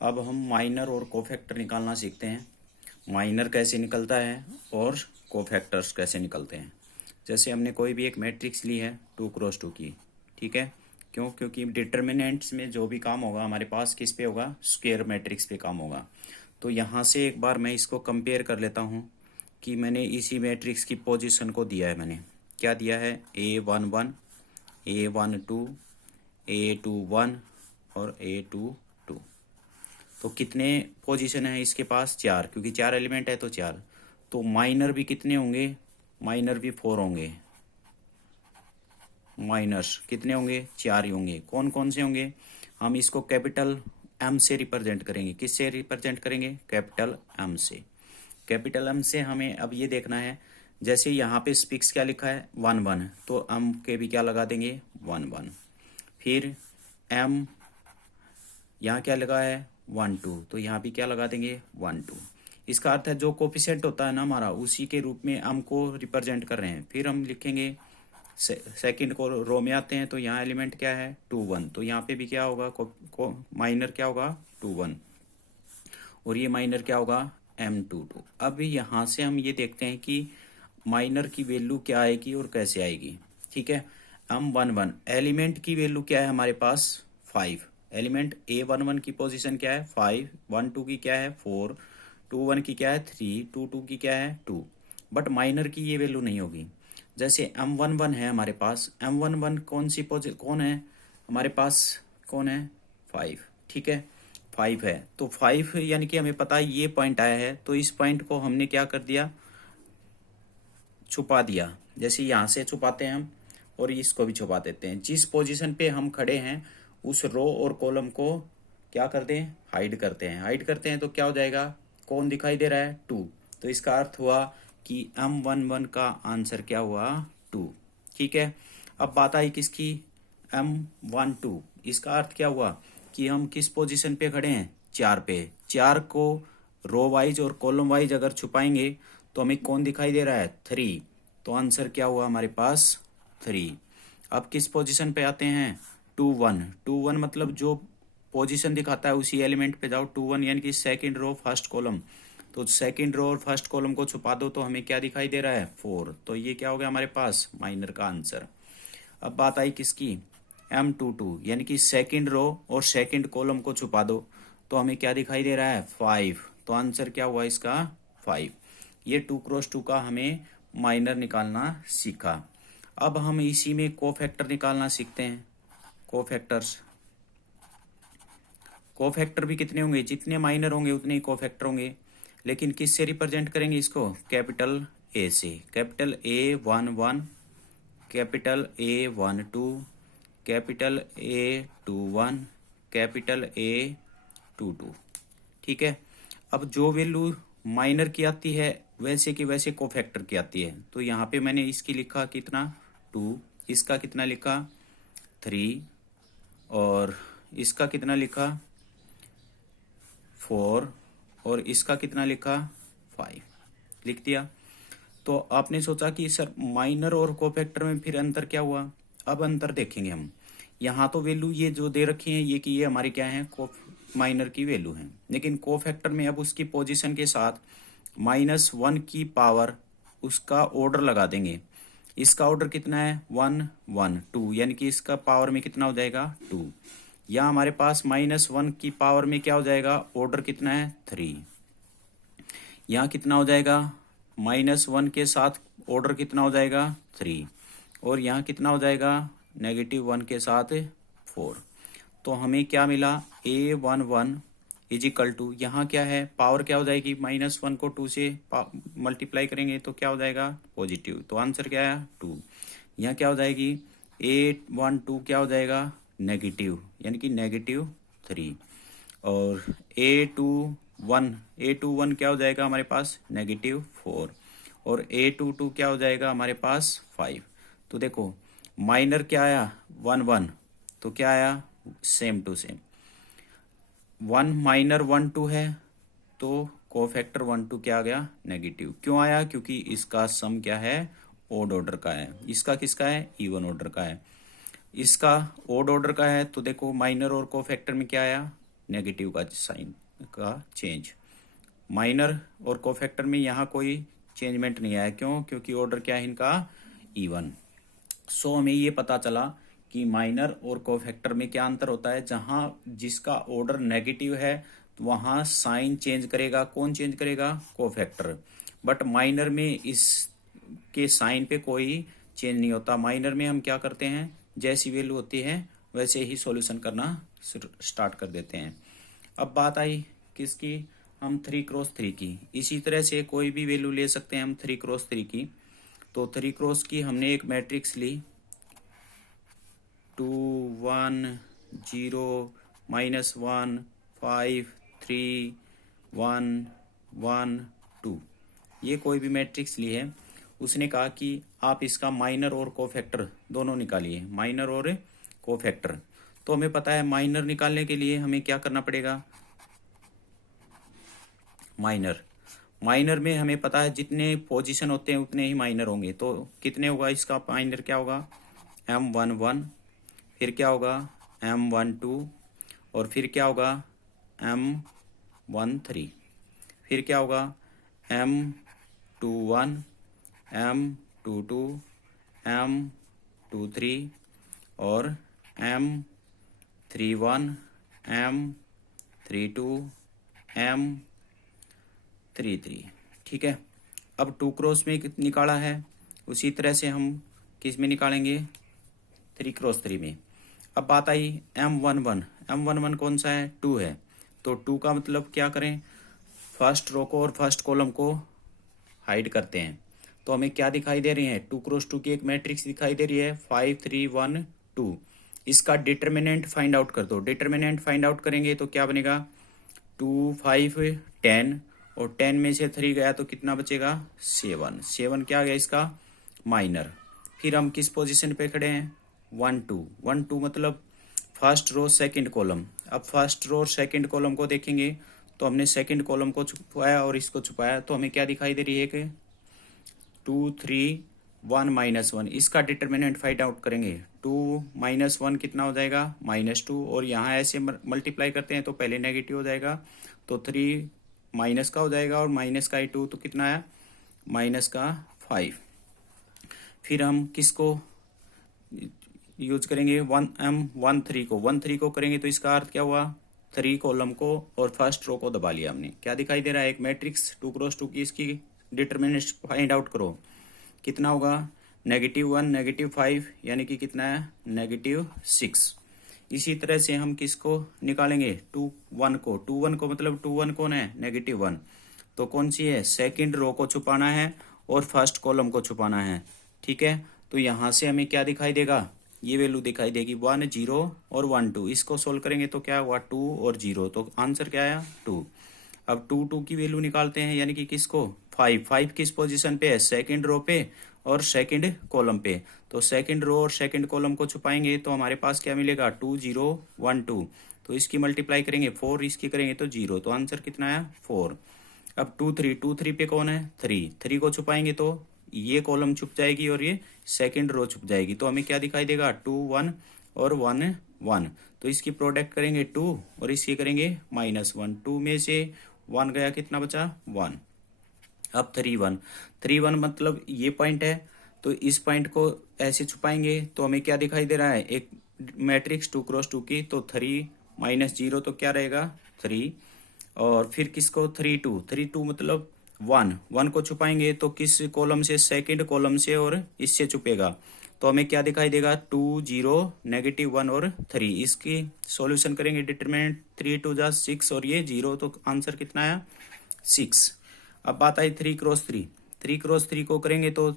अब हम माइनर और कोफैक्टर निकालना सीखते हैं। माइनर कैसे निकलता है और कोफैक्टर्स कैसे निकलते हैं। जैसे हमने कोई भी एक मैट्रिक्स ली है 2x2 की, ठीक है। क्यों? क्योंकि डिटर्मिनेंट्स में जो भी काम होगा हमारे पास किस पे होगा, स्क्वायर मैट्रिक्स पे काम होगा। तो यहाँ से एक बार मैं इसको कंपेयर कर लेता हूँ कि मैंने इसी मैट्रिक्स की पोजीशन को दिया है। मैंने क्या दिया है, A11, A12, A21 और A22। तो कितने पोजीशन है इसके पास, चार, क्योंकि चार एलिमेंट है तो चार। तो माइनर भी कितने होंगे, माइनर भी फोर होंगे। माइनर्स कितने होंगे, चार ही होंगे। कौन कौन से होंगे, हम इसको कैपिटल एम से रिप्रेजेंट करेंगे। किससे रिप्रेजेंट करेंगे, कैपिटल एम से। कैपिटल एम से हमें अब ये देखना है, जैसे यहाँ पे स्पिक्स क्या लिखा है 1 1, तो एम के भी क्या लगा देंगे 1 1। फिर एम यहाँ क्या लगा है 1 2, तो यहाँ भी क्या लगा देंगे 1 2। इसका अर्थ है जो कोफिशिएंट होता है ना हमारा, उसी के रूप में एम को रिप्रेजेंट कर रहे हैं। फिर हम लिखेंगे सेकंड को रो में आते हैं, तो यहाँ एलिमेंट क्या है 2 1, तो यहाँ पे भी क्या होगा माइनर क्या होगा 2 1, और ये माइनर क्या होगा M22। अब यहाँ से हम ये देखते हैं कि माइनर की वैल्यू क्या आएगी और कैसे आएगी, ठीक है। M11 एलिमेंट की वैल्यू क्या है हमारे पास 5। एलिमेंट A11 की पोजीशन क्या है 5, 1 2 की क्या है 4, 2 1 की क्या है 3, 2 2 की क्या है 2। बट माइनर की ये वैल्यू नहीं होगी। जैसे M11 है हमारे पास, M11 कौन सी कौन है हमारे पास, कौन है 5, ठीक है। 5 है तो 5 यानी कि हमें पता है ये पॉइंट आया है, तो इस पॉइंट को हमने क्या कर दिया, छुपा दिया। जैसे यहाँ से छुपाते हैं हम, और इसको भी छुपा देते हैं। जिस पोजीशन पे हम खड़े हैं उस रो और कॉलम को क्या कर दें, हाइड करते हैं। हाइड करते हैं तो क्या हो जाएगा, कौन दिखाई दे रहा है 2। तो इसका अर्थ हुआ कि M11 का आंसर क्या हुआ 2, ठीक है। अब बात आई किसकी, M12। इसका अर्थ क्या हुआ कि हम किस पोजीशन पे खड़े हैं, चार पे। चार को रो वाइज और कॉलम वाइज अगर छुपाएंगे तो हमें कौन दिखाई दे रहा है 3। तो आंसर क्या हुआ हमारे पास 3। अब किस पोजीशन पे आते हैं 2 1। 2 1 मतलब जो पोजीशन दिखाता है उसी एलिमेंट पे जाओ। 2 1 यानी कि सेकंड रो फर्स्ट कॉलम। तो सेकंड रो और फर्स्ट कॉलम को छुपा दो तो हमें क्या दिखाई दे रहा है 4। तो ये क्या हो गया हमारे पास माइनर का आंसर। अब बात आई किसकी, M22 यानी कि सेकंड रो और सेकंड कॉलम को छुपा दो तो हमें क्या दिखाई दे रहा है 5। तो आंसर क्या हुआ इसका 5। ये 2x2 का हमें माइनर निकालना सीखा। अब हम इसी में कोफैक्टर निकालना सीखते हैं। कोफैक्टर्स, कोफैक्टर भी कितने होंगे, जितने माइनर होंगे उतने ही कोफैक्टर होंगे। लेकिन किससे रिप्रेजेंट करेंगे इसको, कैपिटल ए से। Capital A11, capital A12, capital A21, capital A22, ठीक है। अब जो वैल्यू माइनर की आती है वैसे की वैसे कोफैक्टर की आती है। तो यहाँ पे मैंने इसकी लिखा कितना 2, इसका कितना लिखा 3, और इसका कितना लिखा 4, और इसका कितना लिखा 5, लिख दिया। तो आपने सोचा कि सर माइनर और कोफैक्टर में फिर अंतर क्या हुआ। अब अंतर देखेंगे हम। यहाँ तो वैल्यू ये जो दे रखी है ये कि ये हमारी क्या है माइनर की वैल्यू है, लेकिन कोफैक्टर में अब उसकी पोजीशन के साथ -1 की पावर उसका ऑर्डर लगा देंगे। इसका ऑर्डर कितना है 1 1 2, यानी कि इसका पावर में कितना हो जाएगा 2। या हमारे पास -1 की पावर में क्या हो जाएगा, ऑर्डर कितना है 3। यहाँ कितना हो जाएगा, -1 के साथ ऑर्डर कितना हो जाएगा 3, और यहाँ कितना हो जाएगा -1 के साथ 4। तो हमें क्या मिला A11 इजिकल टू, यहाँ क्या है पावर क्या हो जाएगी, -1 को 2 से मल्टीप्लाई करेंगे तो क्या हो जाएगा पॉजिटिव। तो आंसर क्या है 2। यहाँ क्या हो जाएगी A12 क्या हो जाएगा नेगेटिव, यानी कि -3। और A21 क्या हो जाएगा हमारे पास -4, और A22 क्या हो जाएगा हमारे पास 5। तो देखो माइनर क्या आया 1 1, तो क्या आया सेम टू सेम। 1 माइनर 1 2 है तो कोफैक्टर 1 2 क्या आ गया नेगेटिव। क्यों आया, क्योंकि इसका सम क्या है ओड ऑर्डर का है, इसका किसका है इवन ऑर्डर का है। इसका ओड ऑर्डर का है तो देखो माइनर और कोफैक्टर में क्या आया नेगेटिव का साइन का चेंज। माइनर और कोफैक्टर में यहाँ कोई चेंजमेंट नहीं आया, क्यों? क्योंकि ऑर्डर क्या है इनका? इवन। सो हमें ये पता चला कि माइनर और कोफैक्टर में क्या अंतर होता है। जहां जिसका ऑर्डर नेगेटिव है वहां साइन चेंज करेगा, कौन चेंज करेगा? कोफैक्टर। बट माइनर में इसके साइन पे कोई चेंज नहीं होता। माइनर में हम क्या करते हैं, जैसी वैल्यू होती है वैसे ही सॉल्यूशन करना स्टार्ट कर देते हैं। अब बात आई किसकी? हम 3x3 की। इसी तरह से कोई भी वैल्यू ले सकते हैं हम 3x3 की। तो 3x की हमने एक मैट्रिक्स ली 2 1 0 -1 5 3 1 1 2, ये कोई भी मैट्रिक्स ली है। उसने कहा कि आप इसका माइनर और कोफैक्टर दोनों निकालिए, माइनर और कोफैक्टर। तो हमें पता है माइनर निकालने के लिए हमें क्या करना पड़ेगा? माइनर में हमें पता है जितने पोजीशन होते हैं उतने ही माइनर होंगे। तो कितने होगा इसका माइनर? क्या होगा? M11, फिर क्या होगा? M12, और फिर क्या होगा? M13, फिर क्या होगा? M21, M22, M23 और M31, M32, M33। ठीक है। अब 2x में निकाला है, उसी तरह से हम किस में निकालेंगे? 3x3 में। अब बात आई M11 कौन सा है? 2 है। तो 2 का मतलब क्या करें? फर्स्ट रो को और फर्स्ट कॉलम को हाइड करते हैं। तो हमें क्या दिखाई दे रही है? 2x2 की एक मैट्रिक्स दिखाई दे रही है 5 3 1 2। इसका डिटर्मिनेंट फाइंड आउट कर दो। डिटर्मिनेंट फाइंड आउट करेंगे तो क्या बनेगा? 2 5 10, और 10 में से 3 गया तो कितना बचेगा? 7। 7 क्या आ गया इसका? माइनर। फिर हम किस पोजीशन पे खड़े हैं? 1 2 1 2 मतलब फर्स्ट रो सेकंड कॉलम। अब फर्स्ट रो और सेकंड कॉलम को देखेंगे तो हमने सेकंड कॉलम को छुपाया और इसको छुपाया, तो हमें क्या दिखाई दे रही है कि 2 3 1 -1। इसका डिटर्मिनेंट फाइंड आउट करेंगे। 2 -1 कितना हो जाएगा? -2, और यहाँ ऐसे मल्टीप्लाई करते हैं तो पहले नेगेटिव हो जाएगा, तो 3 माइनस का हो जाएगा, और माइनस का 2 तो कितना आया? माइनस का 5। फिर हम किसको यूज करेंगे? 1 3 को करेंगे तो इसका अर्थ क्या हुआ? 3 कॉलम को और फर्स्ट रो को दबा लिया हमने। क्या दिखाई दे रहा है? एक मैट्रिक्स 2x2 की, इसकी डिटर्मिनेंट फाइंड आउट करो। कितना होगा? -1 -5, यानी कि कितना है? -6। इसी तरह से हम किसको निकालेंगे? 2 1 को। 2 1 को मतलब 2 1 कौन है? -1। तो कौन सी है? सेकंड रो को छुपाना है और फर्स्ट कॉलम को छुपाना है। ठीक है। तो यहाँ से हमें क्या दिखाई देगा? ये वैल्यू दिखाई देगी 1 0 और 1 2। इसको सोल्व करेंगे तो क्या हुआ? 2 और 0, तो आंसर क्या आया? 2। अब 2 2 की वैल्यू निकालते हैं, यानी कि किसको? 5 किस पोजीशन पे है? सेकंड रो पे और सेकंड कॉलम पे। तो सेकंड रो और सेकंड कॉलम को छुपाएंगे तो हमारे पास क्या मिलेगा? 2 0 1 2। तो इसकी मल्टीप्लाई करेंगे 4, इसकी करेंगे तो 0, तो आंसर कितना आया? 4। अब 2 3 पे कौन है? 3 को छुपाएंगे तो ये कॉलम छुप जाएगी और ये सेकंड रो छुप जाएगी, तो हमें क्या दिखाई देगा? 2 1 और 1 1। तो इसकी प्रोडक्ट करेंगे 2 और इसकी करेंगे -1। 2 में से 1 गया, कितना बचा? 1। अब 3 1 मतलब ये पॉइंट है, तो इस पॉइंट को ऐसे छुपाएंगे तो हमें क्या दिखाई दे रहा है? एक मैट्रिक्स 2x2 की, तो 3 -0 तो क्या रहेगा? 3। और फिर किसको? 3 2 मतलब 1 को छुपाएंगे तो किस कॉलम से? सेकंड कॉलम से, और इससे छुपेगा तो हमें क्या दिखाई देगा? 2 0 -1 और 3। इसकी सॉल्यूशन करेंगे। डिटरमिनेंट 3 2 जा 6 और ये 0, तो आंसर कितना आया? 6। अब बात आई 3x3 को करेंगे तो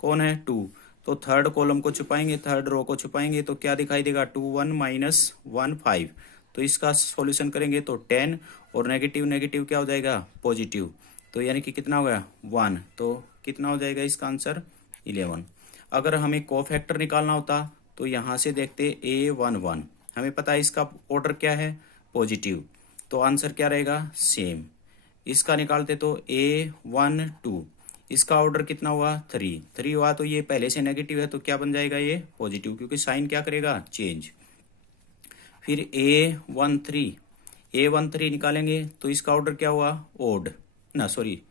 कौन है? 2। तो थर्ड कॉलम को छुपाएंगे, थर्ड रो को छुपाएंगे तो क्या दिखाई देगा? 2 1 -1 5। तो इसका सॉल्यूशन करेंगे तो 10, और नेगेटिव क्या हो जाएगा? पॉजिटिव। तो यानी कि कितना हो गया? 1। तो कितना हो जाएगा इसका आंसर? 11। अगर हमें कोफैक्टर निकालना होता तो यहाँ से देखते A11, हमें पता है इसका ऑर्डर क्या है? पॉजिटिव, तो आंसर क्या रहेगा? सेम। इसका निकालते तो A12, इसका ऑर्डर कितना हुआ? 3 हुआ, तो ये पहले से नेगेटिव है तो क्या बन जाएगा? ये पॉजिटिव, क्योंकि साइन क्या करेगा? चेंज। फिर A13, A13 निकालेंगे तो इसका ऑर्डर क्या हुआ, ओड ना, सॉरी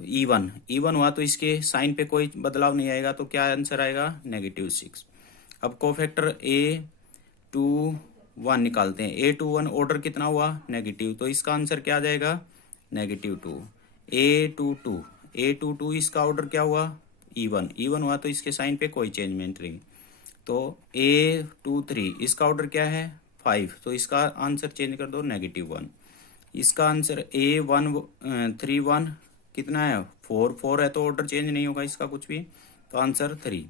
E1 हुआ, तो इसके साइन पे कोई बदलाव नहीं आएगा, तो क्या आंसर आएगा, -6। अब कोफैक्टर A21 निकालते हैं। A21 ऑर्डर कितना हुआ, नेगेटिव, तो इसका आंसर क्या आ जाएगा, -2। A22 इसका ऑर्डर क्या हुआ, E1 हुआ, तो इसके साइन पे कोई चेंजमेंट नहीं। तो A23 इसका ऑर्डर क्या है, 5, तो इसका आंसर चेंज कर दो, -1। इसका आंसर A131 कितना है, 4 है, तो ऑर्डर चेंज नहीं होगा इसका कुछ भी, तो आंसर 3।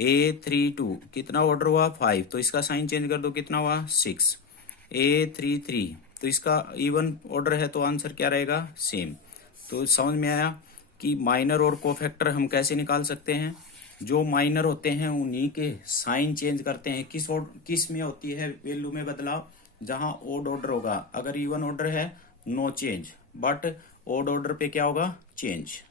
A32 कितना ऑर्डर हुआ, 5, तो इसका साइन चेंज कर दो, कितना हुआ, 6। A33 तो इसका इवन ऑर्डर है, तो आंसर क्या रहेगा, सेम। तो समझ में आया कि माइनर और कोफैक्टर हम कैसे निकाल सकते हैं। जो माइनर होते हैं उन्हीं के साइन चेंज करते हैं। किस में होती है वैल्यू में बदलाव, जहां ओड ऑर्डर होगा। अगर इवन ऑर्डर है no change, but odd order पे क्या होगा, चेंज।